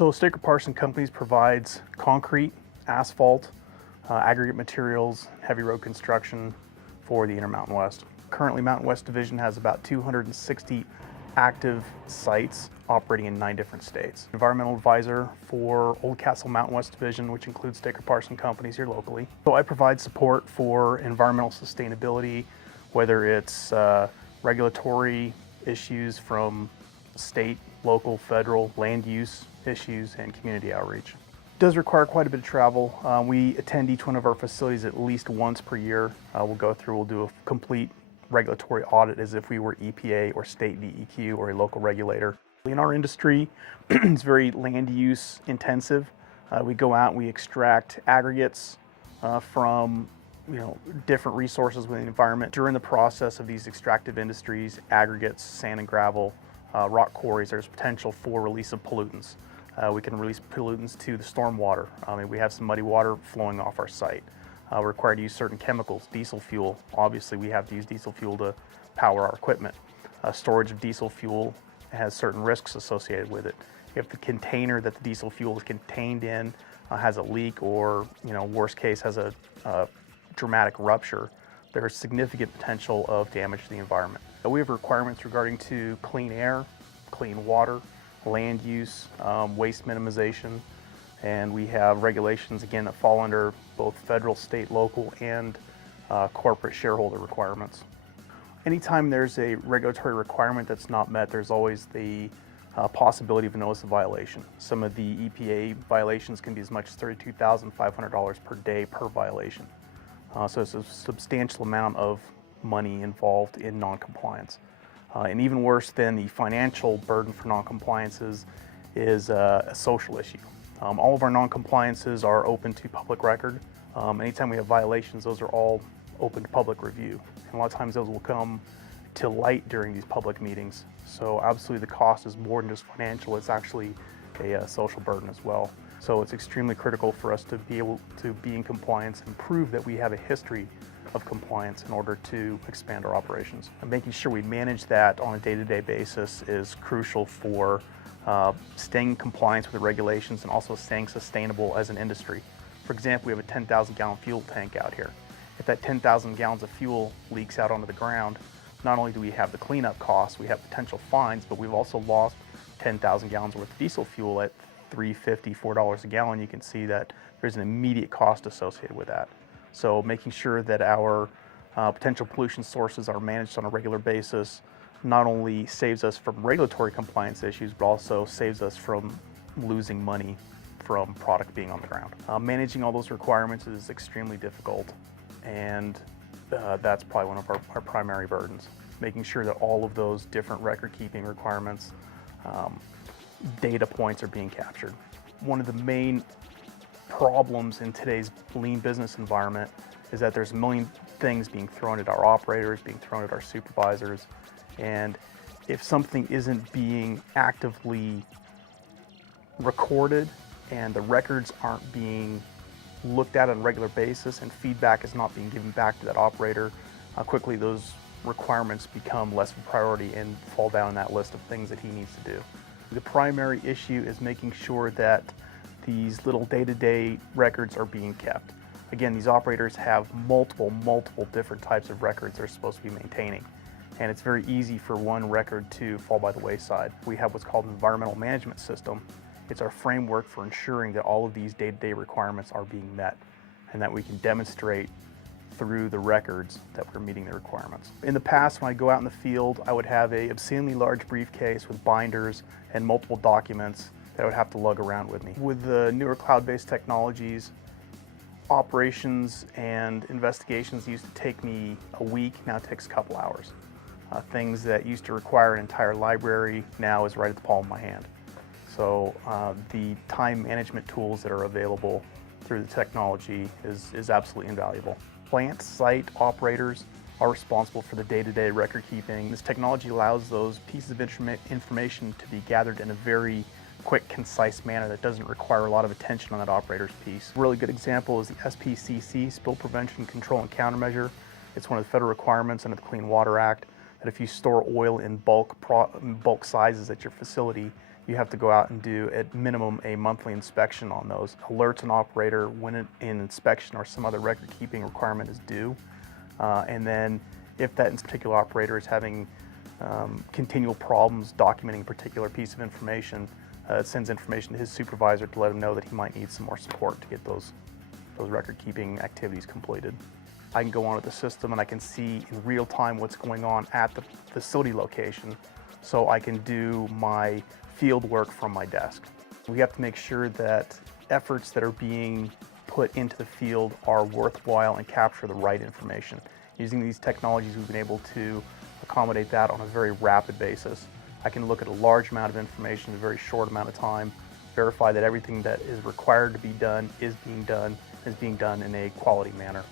So Staker Parson Companies provides concrete, asphalt, aggregate materials, heavy road construction for the Intermountain West. Currently, Mountain West Division has about 260 active sites operating in 9 different states. Environmental advisor for Oldcastle Mountain West Division, which includes Staker Parson Companies here locally. So I provide support for environmental sustainability, whether it's regulatory issues from state, local, federal, land use issues, and community outreach. It does require quite a bit of travel. We attend each one of our facilities at least once per year. We'll do a complete regulatory audit as if we were EPA or state DEQ or a local regulator. In our industry, it's very land use intensive. We go out and we extract aggregates from different resources within the environment. During the process of these extractive industries, aggregates, sand and gravel, rock quarries, there's potential for release of pollutants. We can release pollutants to the stormwater. We have some muddy water flowing off our site. We're required to use certain chemicals, diesel fuel. Obviously, we have to use diesel fuel to power our equipment. Storage of diesel fuel has certain risks associated with it. If the container that the diesel fuel is contained in has a leak or, worst case, has a dramatic rupture, there's significant potential of damage to the environment. We have requirements regarding to clean air, clean water, land use, waste minimization, and we have regulations, again, that fall under both federal, state, local, and corporate shareholder requirements. Anytime there's a regulatory requirement that's not met, there's always the possibility of a notice of violation. Some of the EPA violations can be as much as $32,500 per day per violation. So it's a substantial amount of money involved in non-compliance. And even worse than the financial burden for non-compliances is a social issue. All of our non-compliances are open to public record. Anytime we have violations, those are all open to public review. And a lot of times those will come to light during these public meetings. So absolutely the cost is more than just financial, it's actually a social burden as well. So it's extremely critical for us to be able to be in compliance and prove that we have a history of compliance in order to expand our operations. And making sure we manage that on a day-to-day basis is crucial for staying in compliance with the regulations and also staying sustainable as an industry. For example, we have a 10,000 gallon fuel tank out here. If that 10,000 gallons of fuel leaks out onto the ground, not only do we have the cleanup costs, we have potential fines, but we've also lost 10,000 gallons worth of diesel fuel at $3.50, $4 a gallon. You can see that there's an immediate cost associated with that. So making sure that our potential pollution sources are managed on a regular basis not only saves us from regulatory compliance issues, but also saves us from losing money from product being on the ground. Managing all those requirements is extremely difficult, and that's probably one of our primary burdens. Making sure that all of those different record-keeping requirements, data points are being captured. One of the main problems in today's lean business environment is that there's a million things being thrown at our operators, being thrown at our supervisors, and if something isn't being actively recorded and the records aren't being looked at on a regular basis and feedback is not being given back to that operator, quickly those requirements become less of a priority and fall down that list of things that he needs to do. The primary issue is making sure that these little day-to-day records are being kept. Again, these operators have multiple different types of records they're supposed to be maintaining. And it's very easy for one record to fall by the wayside. We have what's called an environmental management system. It's our framework for ensuring that all of these day-to-day requirements are being met and that we can demonstrate through the records that we're meeting the requirements. In the past, when I go out in the field, I would have an obscenely large briefcase with binders and multiple documents that I would have to lug around with me. With the newer cloud-based technologies, operations and investigations used to take me a week, now it takes a couple hours. Things that used to require an entire library now is right at the palm of my hand. So the time management tools that are available through the technology is absolutely invaluable. Plant site operators are responsible for the day-to-day record keeping. This technology allows those pieces of information to be gathered in a very quick, concise manner that doesn't require a lot of attention on that operator's piece. A really good example is the SPCC, Spill Prevention, Control and Countermeasure. It's one of the federal requirements under the Clean Water Act that if you store oil in bulk sizes at your facility, you have to go out and do at minimum a monthly inspection on those. Alerts an operator when an inspection or some other record keeping requirement is due. And then if that particular operator is having continual problems documenting a particular piece of information, it sends information to his supervisor to let him know that he might need some more support to get those record keeping activities completed. I can go onto the system and I can see in real time what's going on at the facility location, so I can do my field work from my desk. We have to make sure that efforts that are being put into the field are worthwhile and capture the right information. Using these technologies, we've been able to accommodate that on a very rapid basis. I can look at a large amount of information in a very short amount of time, verify that everything that is required to be done is being done in a quality manner.